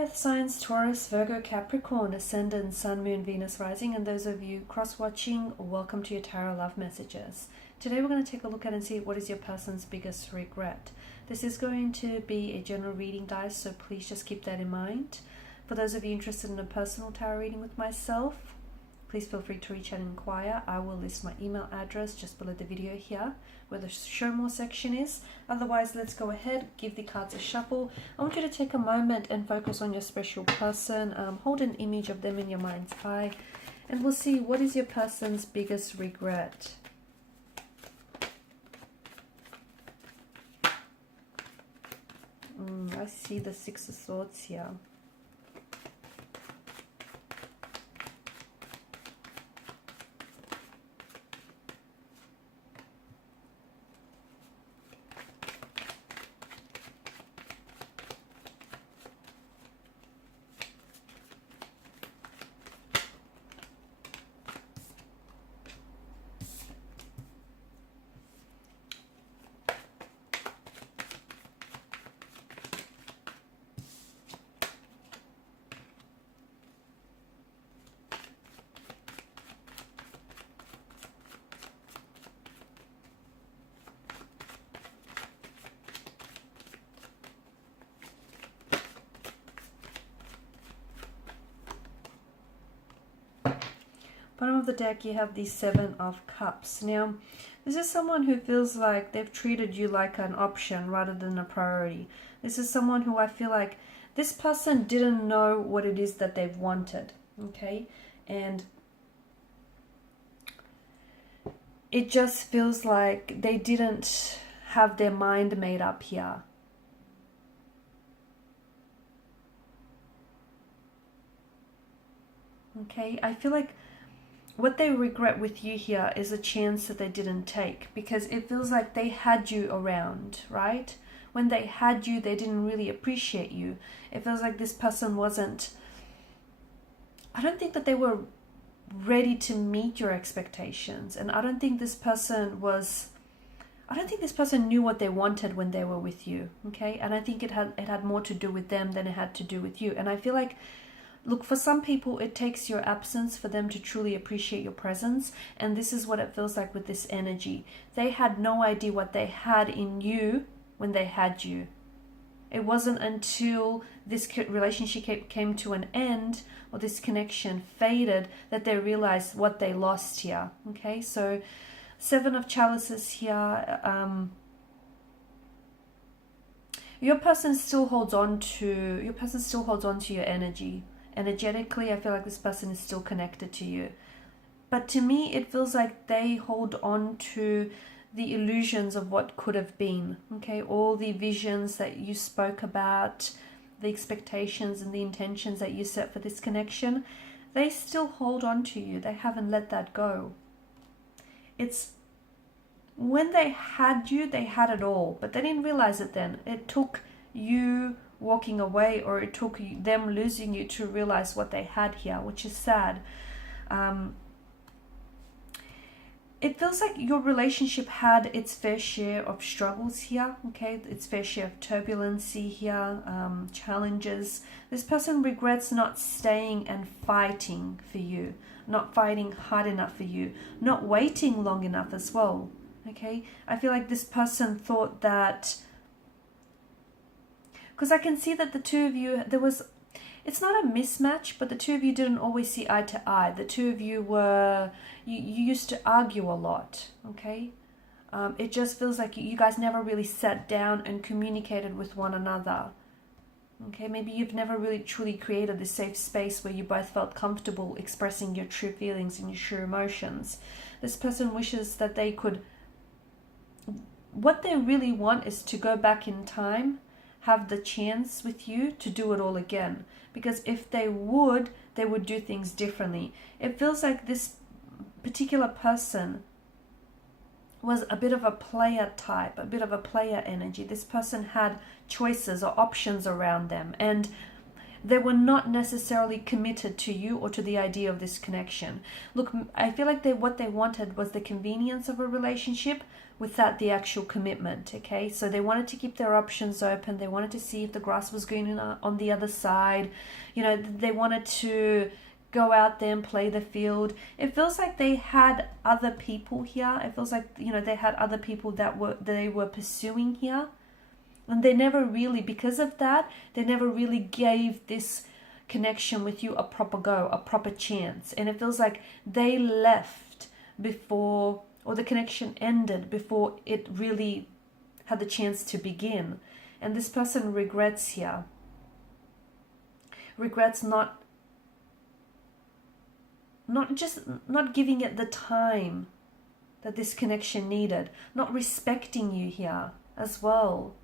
Earth signs Taurus, Virgo, Capricorn, Ascendant, Sun, Moon, Venus, Rising, and those of you cross-watching, welcome to your Tarot Love Messages. Today we're going to take a look at and see what is your person's biggest regret. This is going to be a general reading, guys, so please just keep that in mind. For those of you interested in a personal tarot reading with myself, please feel free to reach out and inquire. I will list my email address just below the video here, where the show more section is. Otherwise, let's go ahead, give the cards a shuffle. I want you to take a moment and focus on your special person. Hold an image of them in your mind's eye, and we'll see what is your person's biggest regret. I see the Six of Swords here. Bottom of the deck, you have the Seven of Cups. Now, this is someone who feels like they've treated you like an option rather than a priority. This is someone who I feel like this person didn't know what it is that they've wanted, okay? And it just feels like they didn't have their mind made up here. Okay, I feel like what they regret with you here is a chance that they didn't take, because it feels like they had you around, right? When they had you, they didn't really appreciate you. It feels like this person wasn't, I don't think that they were ready to meet your expectations. And I don't think this person knew what they wanted when they were with you, okay? And I think it had more to do with them than it had to do with you. And I feel like, look, for some people, it takes your absence for them to truly appreciate your presence. And this is what it feels like with this energy. They had no idea what they had in you when they had you. It wasn't until this relationship came to an end, or this connection faded, that they realized what they lost here. Okay, so Seven of Chalices here. Your person still holds on to your energy. Energetically, I feel like this person is still connected to you. But to me, it feels like they hold on to the illusions of what could have been. Okay, all the visions that you spoke about, the expectations and the intentions that you set for this connection, they still hold on to you. They haven't let that go. It's when they had you, they had it all, but they didn't realize it then. It took you walking away, or it took them losing you to realize what they had here, which is sad. It feels like your relationship had its fair share of struggles here, okay? Its fair share of turbulency here, challenges. This person regrets not staying and fighting for you, not fighting hard enough for you, not waiting long enough as well, okay? I feel like this person thought that, because I can see that the two of you, it's not a mismatch, but the two of you didn't always see eye to eye. The two of you you used to argue a lot, okay? It just feels like you guys never really sat down and communicated with one another, okay? Maybe you've never really truly created this safe space where you both felt comfortable expressing your true feelings and your true emotions. This person wishes that they could, what they really want is to go back in time, have the chance with you to do it all again. Because if they would do things differently. It feels like this particular person was a bit of a player type, a bit of a player energy. This person had choices or options around them, and they were not necessarily committed to you or to the idea of this connection. Look, I feel like what they wanted was the convenience of a relationship without the actual commitment, okay? So they wanted to keep their options open. They wanted to see if the grass was green on the other side. You know, they wanted to go out there and play the field. It feels like they had other people here. It feels like, you know, they had other people that they were pursuing here. And they never really, because of that, they never really gave this connection with you a proper go, a proper chance. And it feels like they left before, or the connection ended before it really had the chance to begin. And this person regrets here. Regrets not giving it the time that this connection needed. Not respecting you here as well.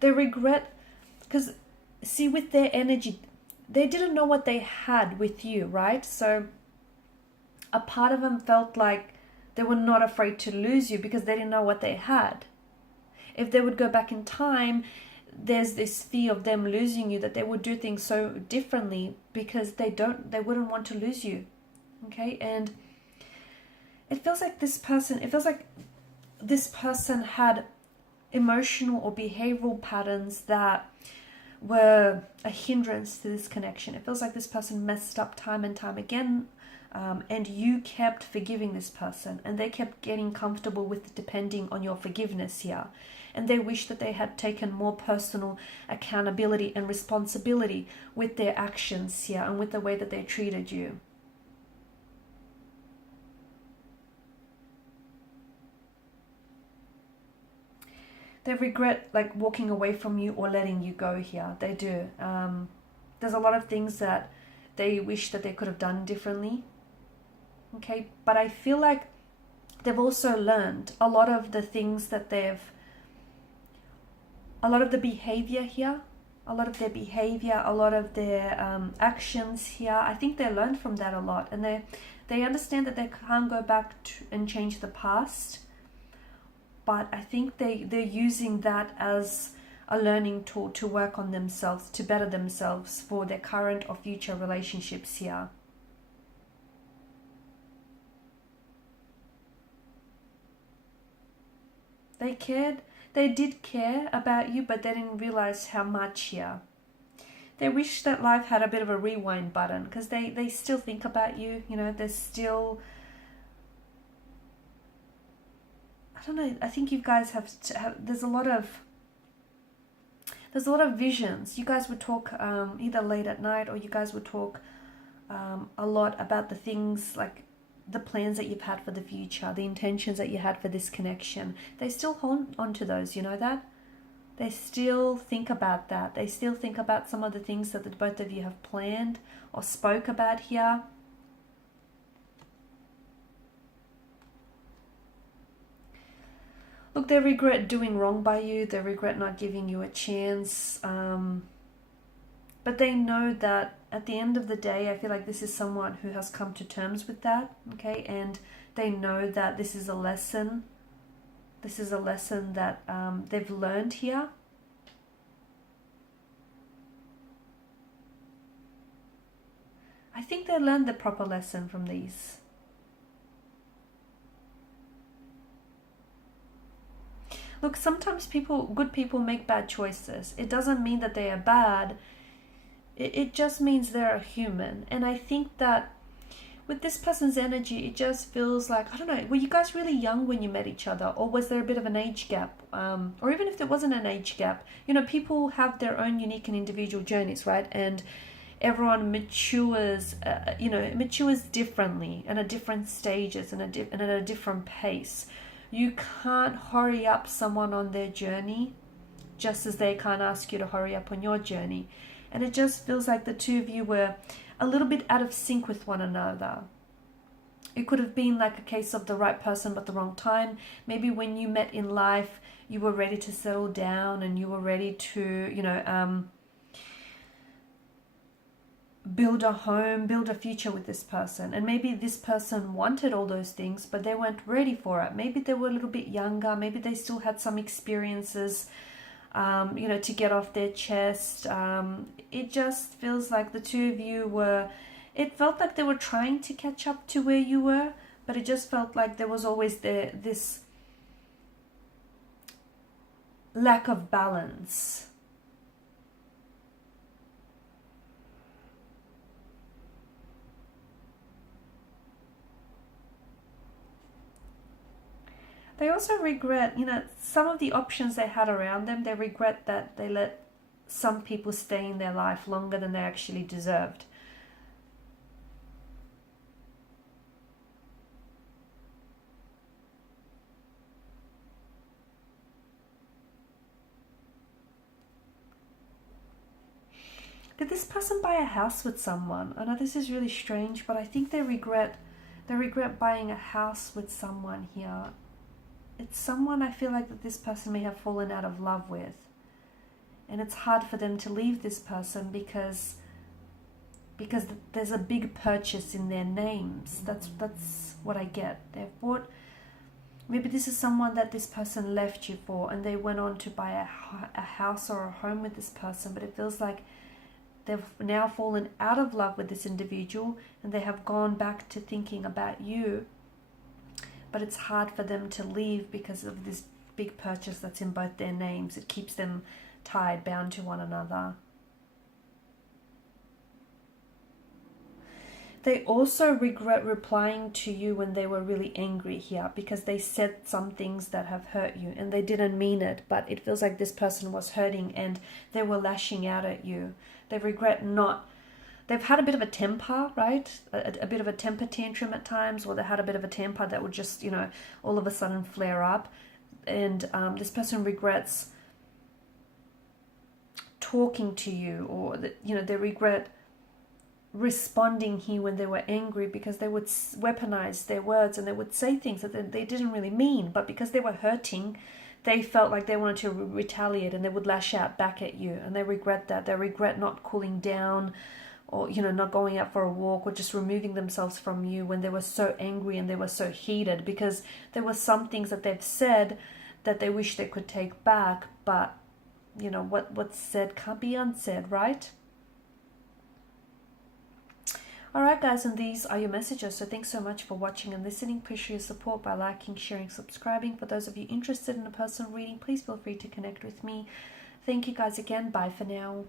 They regret, because see, with their energy, they didn't know what they had with you, right? So a part of them felt like they were not afraid to lose you because they didn't know what they had. If they would go back in time, there's this fear of them losing you, that they would do things so differently because they wouldn't want to lose you. Okay? And it feels like this person had emotional or behavioral patterns that were a hindrance to this connection. It feels like this person messed up time and time again, and you kept forgiving this person, and they kept getting comfortable with depending on your forgiveness here. And they wish that they had taken more personal accountability and responsibility with their actions here and with the way that they treated you. They regret like walking away from you or letting you go here. They do. There's a lot of things that they wish that they could have done differently. Okay, but I feel like they've also learned a lot of the things that a lot of the behavior here, a lot of their behavior, a lot of their actions here. I think they learned from that a lot, and they understand that they can't go back and change the past. But I think they're using that as a learning tool to work on themselves, to better themselves for their current or future relationships here. They cared. They did care about you, but they didn't realize how much here. They wish that life had a bit of a rewind button, because they still think about you. You know, they're still... I don't know. I think you guys have there's a lot of visions. You guys would talk either late at night, or you guys would talk a lot about the things, like the plans that you've had for the future, the intentions that you had for this connection. They still hold on to those, you know that? They still think about that. They still think about some of the things that both of you have planned or spoke about here. Look, they regret doing wrong by you. They regret not giving you a chance. But they know that at the end of the day, I feel like this is someone who has come to terms with that. Okay, and they know that this is a lesson. This is a lesson that they've learned here. I think they learned the proper lesson from these. Look, sometimes good people make bad choices. It doesn't mean that they are bad. It just means they're a human. And I think that with this person's energy, it just feels like, I don't know, were you guys really young when you met each other? Or was there a bit of an age gap? Or even if there wasn't an age gap, you know, people have their own unique and individual journeys, right? And everyone matures, matures differently and at different stages and at a different pace. You can't hurry up someone on their journey, just as they can't ask you to hurry up on your journey. And it just feels like the two of you were a little bit out of sync with one another. It could have been like a case of the right person but the wrong time. Maybe when you met in life, you were ready to settle down and you were ready to, build a home, build a future with this person. And maybe this person wanted all those things, but they weren't ready for it. Maybe they were a little bit younger. Maybe they still had some experiences, to get off their chest. It just feels like the two of you it felt like they were trying to catch up to where you were, but it just felt like there was always this lack of balance. They also regret, you know, some of the options they had around them. They regret that they let some people stay in their life longer than they actually deserved. Did this person buy a house with someone? I know this is really strange, but I think they regret buying a house with someone here. It's someone I feel like that this person may have fallen out of love with. And it's hard for them to leave this person because there's a big purchase in their names. That's what I get. They've bought, maybe this is someone that this person left you for, and they went on to buy a house or a home with this person, but it feels like they've now fallen out of love with this individual and they have gone back to thinking about you, but it's hard for them to leave because of this big purchase that's in both their names. It keeps them tied, bound to one another. They also regret replying to you when they were really angry here, because they said some things that have hurt you and they didn't mean it, but it feels like this person was hurting and they were lashing out at you. They regret not, they've had a bit of a temper, right? A bit of a temper tantrum at times, or they had a bit of a temper that would just, you know, all of a sudden flare up. And this person regrets talking to you, or, you know, they regret responding here when they were angry, because they would weaponize their words and they would say things that they didn't really mean, but because they were hurting, they felt like they wanted to retaliate and they would lash out back at you, and they regret that. They regret not cooling down, or, you know, not going out for a walk, or just removing themselves from you when they were so angry and they were so heated, because there were some things that they've said that they wish they could take back, but, you know, what's said can't be unsaid, right? Alright guys, and these are your messages. So thanks so much for watching and listening. Please show your support by liking, sharing, subscribing. For those of you interested in a personal reading, please feel free to connect with me. Thank you guys again. Bye for now.